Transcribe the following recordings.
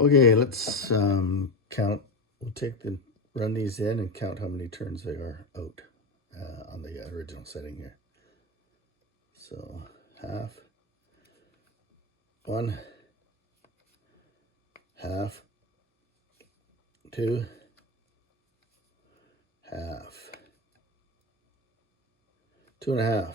Okay, let's count. We'll run these in and count how many turns they are out on the original setting here. So half, 1, half, 2, half, 2.5.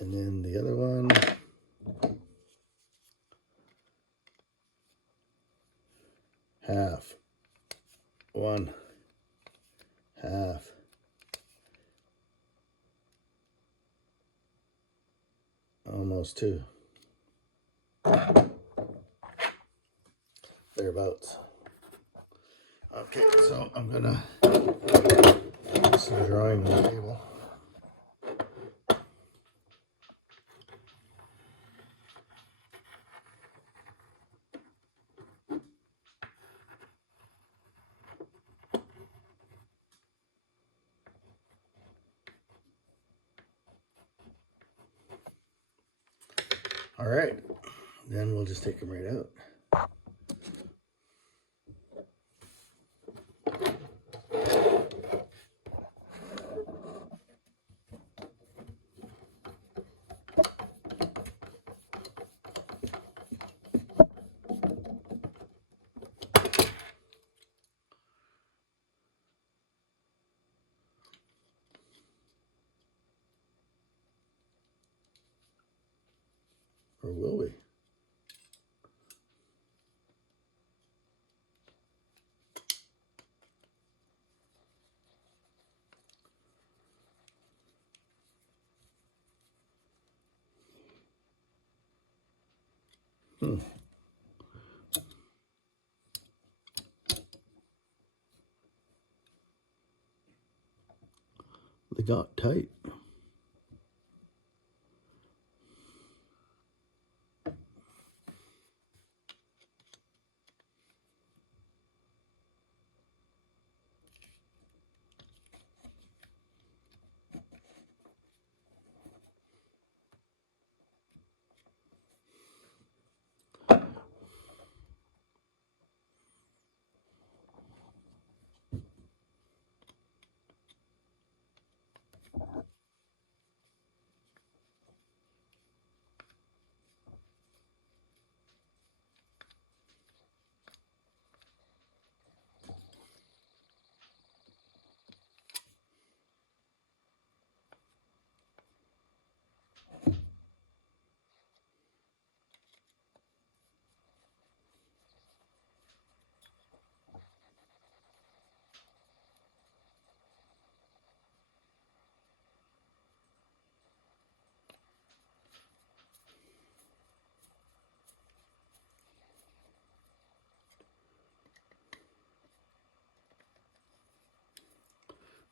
And then the other one, half, 1, half, almost 2. Thereabouts. Okay, so I'm gonna do some drawing on the table. All right, then we'll just take them right out. Or will we? They got tight.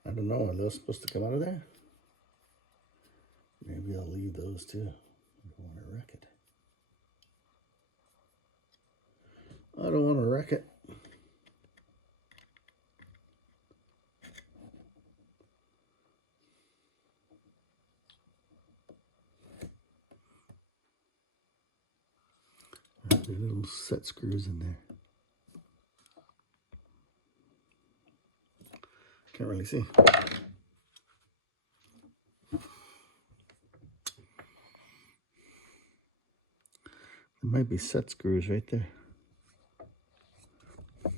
I don't know, are those supposed to come out of there? Maybe I'll leave those too. I don't want to wreck it. I don't want to wreck it. There's little set screws in there. Can't really see. There might be set screws right there. I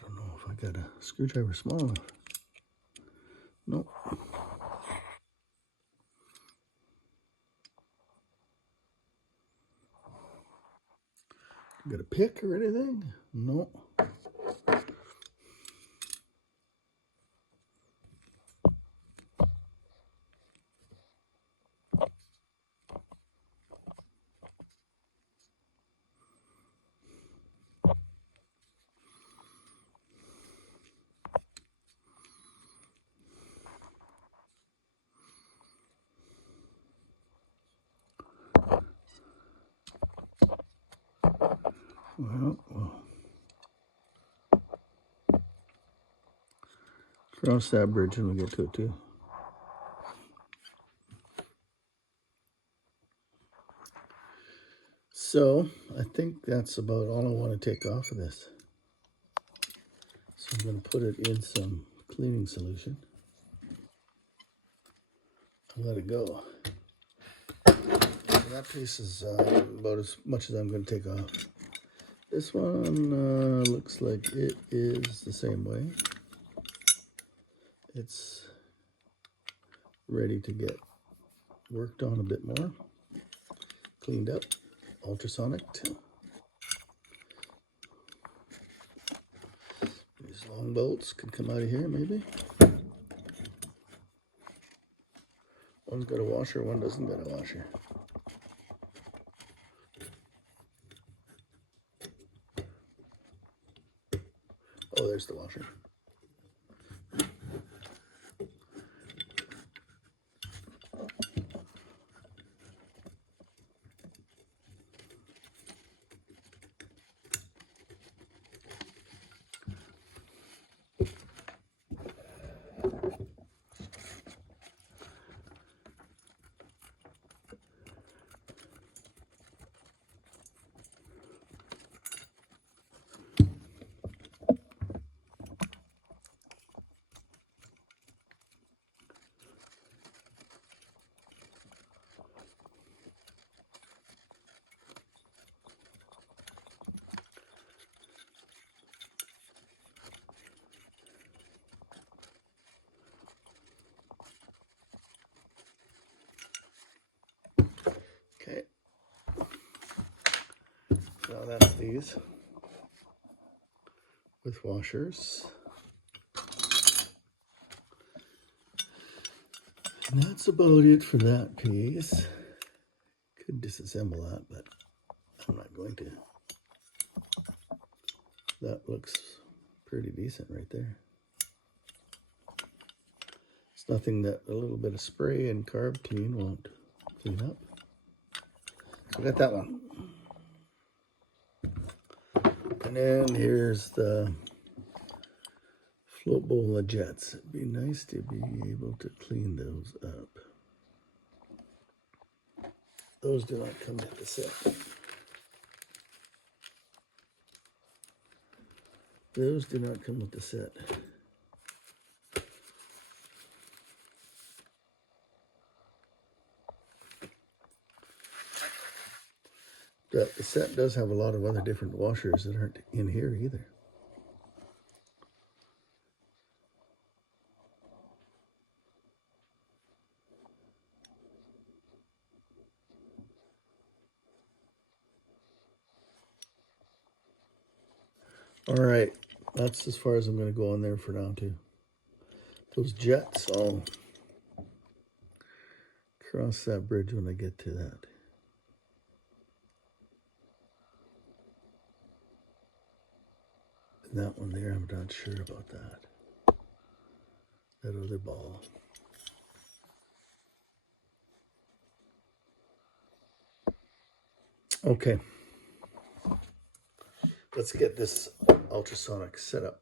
don't know if I got a screwdriver small enough. Nope. Got a pick or anything? Nope. Well, we'll cross that bridge when we get to it too. So I think that's about all I want to take off of this. So I'm going to put it in some cleaning solution and let it go. And that piece is about as much as I'm going to take off. This one looks like it is the same way. It's ready to get worked on a bit more. Cleaned up, ultrasonic. These long bolts could come out of here maybe. One's got a washer, one doesn't got a washer. Oh, there's the washer. Okay. Now that's these with washers. And that's about it for that piece. Could disassemble that, but I'm not going to. That looks pretty decent right there. It's nothing that a little bit of spray and carb clean won't clean up. So I got that one. And then here's the float bowl of jets. It'd be nice to be able to clean those up. Those do not come with the set. Those do not come with the set. But the set does have a lot of other different washers that aren't in here either. All right, that's as far as I'm going to go on there for now too. Those jets, I'll cross that bridge when I get to that. And that one there, I'm not sure about that. That other ball. Okay. Let's get this ultrasonic set up.